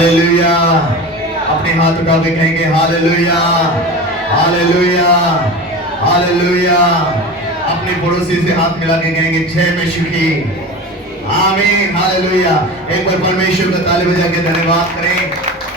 Hallelujah. अपने हाथ उठा के कहेंगे हालेलुया, हालेलुया, हालेलुया। अपने पड़ोसी से हाथ मिला के कहेंगे जय मसीह की। आमीन, हालेलुया। एक बार परमेश्वर का ताली बजा के धन्यवाद करें।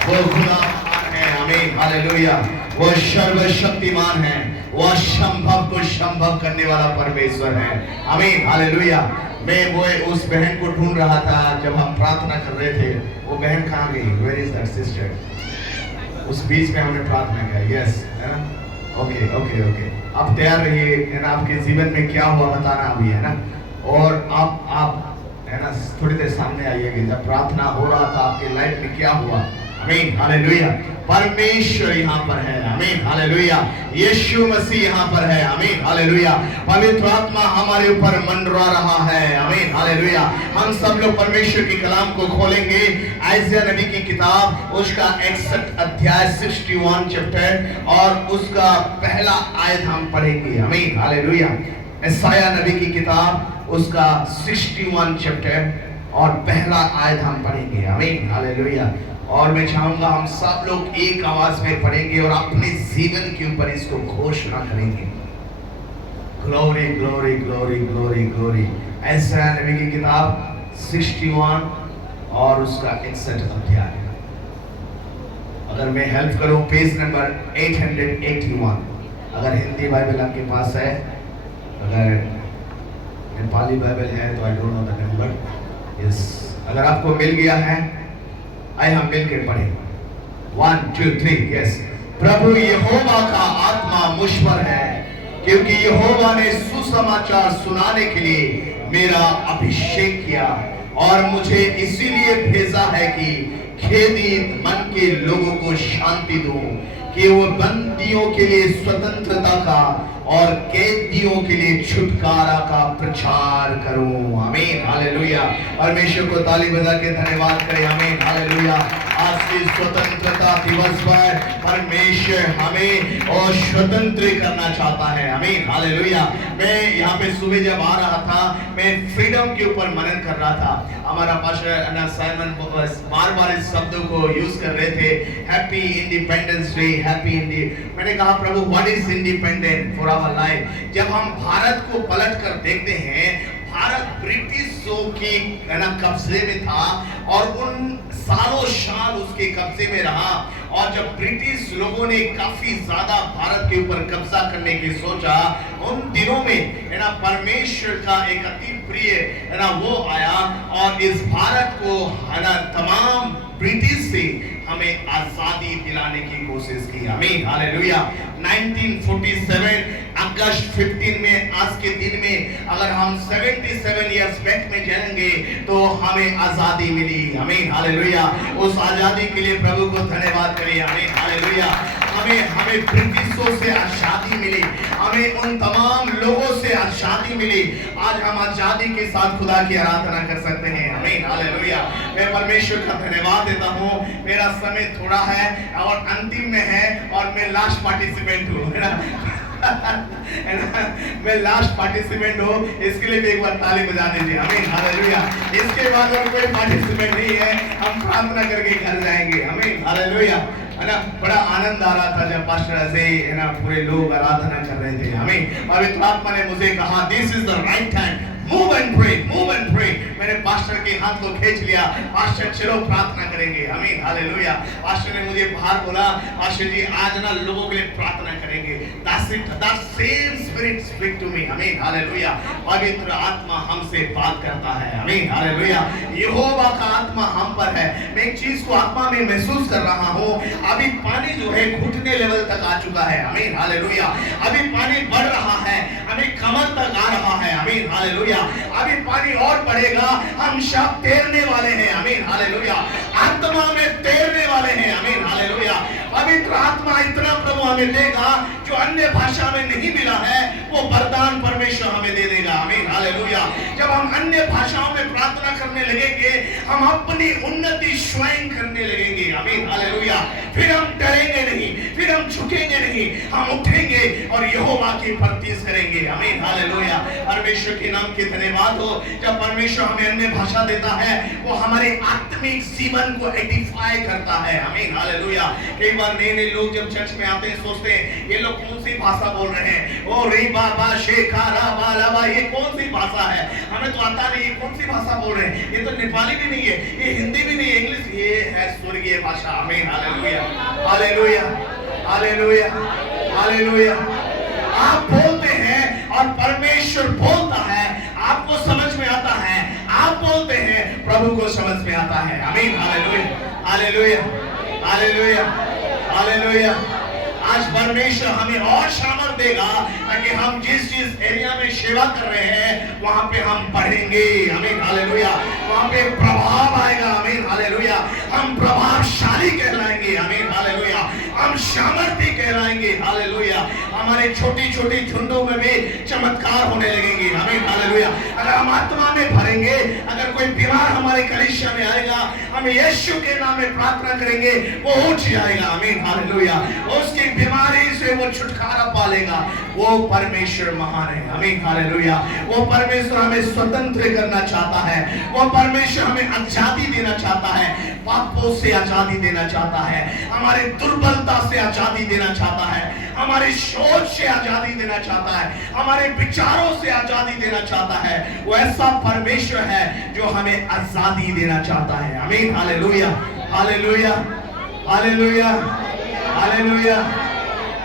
वो खुदा है, आमीन, हालेलुया। वो सर्वशक्तिमान है, वो असंभव को संभव करने वाला परमेश्वर है, आमीन, हालेलुया। मैं वो उस बहन को ढूंढ रहा था जब हम प्रार्थना कर रहे थे। वो बहन कहाँ गई? Where is that sister? उस बीच में हमने प्रार्थना किया, यस, है ना? ओके ओके ओके, आप तैयार रहिए, है ना? आपके जीवन में क्या हुआ बताना अभी, है ना? और आप है ना थोड़ी देर सामने आइएगा। जब प्रार्थना हो रहा था आपके लाइफ में क्या हुआ? आमीन, हालेलुया। परमेश्वर यहाँ पर है, आमीन, हालेलुया। यीशु मसीह यहाँ पर है, आमीन, हालेलुया। पवित्र आत्मा हमारे ऊपर मंडरा रहा है, आमीन, हालेलुया। हम सब लोग परमेश्वर की कलाम को खोलेंगे। आयशा नबी की किताब, उसका 61 अध्याय 61 चैप्टर और उसका पहला आयत हम पढ़ेंगे, आमीन, हालेलुया। यशायाह नबी की किताब, उसका 61 चैप्टर और पहला आयत हम पढ़ेंगे, आमीन, हालेलुया। और मैं चाहूंगा हम सब लोग एक आवाज में पढ़ेंगे और अपने जीवन के ऊपर इसको घोषणा करेंगे। Glory glory glory glory glory. यशायाह नबी की किताब 61 और उसका 61 अध्याय। अगर मैं हेल्प करूं, पेज नंबर 881। अगर हिंदी बाइबल आपके पास है, अगर नेपाली बाइबल है तो I don't know the number, yes. अगर आपको मिल गया है, आइए हम मिलकर पढ़ें। 1 2 3, यस। प्रभु यहोवा का आत्मा मुझ पर है, क्योंकि यहोवा ने सुसमाचार सुनाने के लिए मेरा अभिषेक किया और मुझे इसीलिए भेजा है कि खेदित मन के लोगों को शांति दूं, कि वो बंदियों के लिए स्वतंत्रता का और कैदियों के लिए छुटकारा का प्रचार करूं, आमीन, हालेलुया। परमेश्वर को ताली बजा के धन्यवाद करें, आमीन, हालेलुया। आज की स्वतंत्रता दिवस पर परमेश्वर हमें और स्वतंत्र करना चाहता है, आमीन, हालेलुया। मैं यहाँ पे सुबह जब आ रहा था, मैं फ्रीडम के ऊपर मनन कर रहा था। हमारा पास्टर साइमन बार-बार इस शब्दों को यूज कर रहे थे, हैप्पी इंडिपेंडेंस डे, हैप्पी मैंने कहा प्रभु what is independent for our life. जब हम भारत को पलट कर देखते हैं, भारत ब्रिटिशों की कब्जे में था और उन सालों साल उसके कब्जे में रहा। और जब ब्रिटिश लोगों ने काफी ज्यादा भारत के ऊपर कब्जा करने की सोचा, उन दिनों में है ना परमेश्वर का एक अति प्रिय है ना वो आया और इस भारत को है ना तमाम ब्रिटिश से हमें आजादी दिलाने की कोशिश की, आमीन, हालेलुया। 1947 अगस्त 15 में, आज के दिन में अगर हम 77 इयर्स बैक में जाएंगे तो हमें आजादी मिली, आमीन, हालेलुया। उस आजादी के लिए प्रभु को धन्यवाद करें, आमीन, हालेलुया। हमें ब्रिटिशों से आजादी मिली, हमें उन तमाम लोगों से आजादी मिली। आज हम आजादी के साथ खुदा की आराधना कर सकते हैं, आमीन, हालेलुया। मैं परमेश्वर का धन्यवाद देता हूँ। मेरा समय थोड़ा है और अंतिम में है और मैं लास्ट पार्टिसिपेंट हूँ, है ना मैं लास्ट पार्टिसिपेंट हूँ, इसके लिए भी एक बार ताली बजा दीजिए, आमीन, हालेलुया। इसके बाद और कोई पार्टिसिपेंट नहीं है, हम प्रार्थना करके घर जाएंगे, आमीन, हालेलुया, है ना। बड़ा आनंद आ रहा था जब पास्टर ऐसे है ना पूरे लोग आराधना कर रहे थे, आमीन। पवित्र आत्मा ने मुझे कहा this is the right time, move and pray, move and pray. मैंने पास्टर के हाथ को खींच लिया, पास्टर चलो प्रार्थना करेंगे, आमीन, हालेलुया। पास्टर ने मुझे बाहर बोला, पास्टर जी आज ना लोगों के लिए प्रार्थना करेंगे। That same spirit speak to me, आमीन, हालेलुया। पवित्र आत्मा हमसे बात करता है, आमीन, हालेलुया। यहोवा का आत्मा हम पर है। मैं एक चीज को आत्मा में महसूस कर रहा हूँ, अभी पानी जो है घुटने लेवल तक आ चुका है, आमीन, हालेलुया। अभी पानी बढ़ रहा है, अभी कमर तक आ रहा है, आमीन, हालेलुया। अभी पानी और बढ़ेगा, हम सब तैरने वाले हैं, आमीन, हालेलुया। आत्मा में तैरने वाले हैं, आमीन, हालेलुया। पवित्र आत्मा इतना प्रभु हमें देगा जो अन्य भाषा में नहीं मिला है, वो वरदान परमेश्वर हमें दे देगा, आमीन, हालेलुया। जब हम अन्य भाषाओं में प्रार्थना करने लगेंगे, हम अपनी उन्नति स्वयं करने लगेंगे, आमीन, हालेलुया। फिर हम डरेंगे नहीं, फिर हम झुकेंगे नहीं, हम उठेंगे और यहोवा की प्रतीस करेंगे। आमीन हालेलुया। परमेश्वर के नाम की धन्यवाद हो। जब परमेश्वर हमें अन्य भाषा देता है वो हमारे आत्मिक जीवन को एडिफाई करता है। आमीन हालेलुया। कई बार नए नए लोग जब चर्च में आते हैं सोचते हैं ये लोग कौन सी भाषा बोल रहे हैं, ओ रे बाबा शेखारा बालाबा, ये कौन सी भाषा है, हमें तो आता नहीं, ये कौन सी भाषा बोल रहे हैं, ये तो नेपाली भी नहीं है, ये हिंदी भी नहीं है, इंग्लिश, ये है स्वर्गीय भाषा। आमीन हालेलुया हालेलुया हालेलुया हालेलुया। आप बोलते हैं और परमेश्वर बोलता है, आपको समझ में आता है, आप बोलते हैं प्रभु को समझ में आता है। आमीन हालेलुया हालेलुया हालेलुया हालेलुया। आज परमेश्वर हमें और सामर्थ देगा ताकि हम जिस जिस एरिया में सेवा कर रहे हैं वहां पे हम बढ़ेंगे। आमीन हालेलुया। वहां पे प्रभाव आएगा। आमीन हालेलुया। हम प्रभावशाली कहलाएंगे। आमीन हालेलुया। हम सामर्थ्य कहलाएंगे। हालेलुया। हमारे छोटी छोटी झुंडों में भी चमत्कार होने लगेंगे। आमीन हालेलुया। अगर हम आत्मा में भरेंगे, अगर कोई बीमार हमारे कलीसिया में आएगा, हम यीशु के नाम में प्रार्थना करेंगे, वो उठ जाएगा। आमीन हालेलुया। उसकी बीमारी से वो छुटकारा पालेगा। वो परमेश्वर महान है। आमीन हालेलुया। वो परमेश्वर हमें स्वतंत्र करना चाहता है। वो परमेश्वर हमें आजादी देना चाहता है, पापों से आजादी देना चाहता है, हमारे दुर्बलता से आजादी देना चाहता है, हमारी सोच से आजादी देना चाहता है, हमारे विचारों से आजादी देना चाहता है। वो ऐसा परमेश्वर है जो हमें आजादी देना चाहता है। आमीन हालेलुया हालेलुया हालेलुया हालेलुया।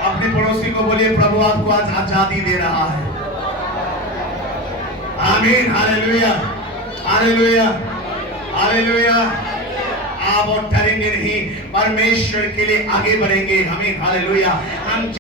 अपने पड़ोसी को बोलिए प्रभु आपको आज आजादी दे रहा है। आमीन हालेलुया हालेलुया हालेलुया। आप और डरेंगे नहीं, परमेश्वर के लिए आगे बढ़ेंगे। आमीन हालेलुया। हम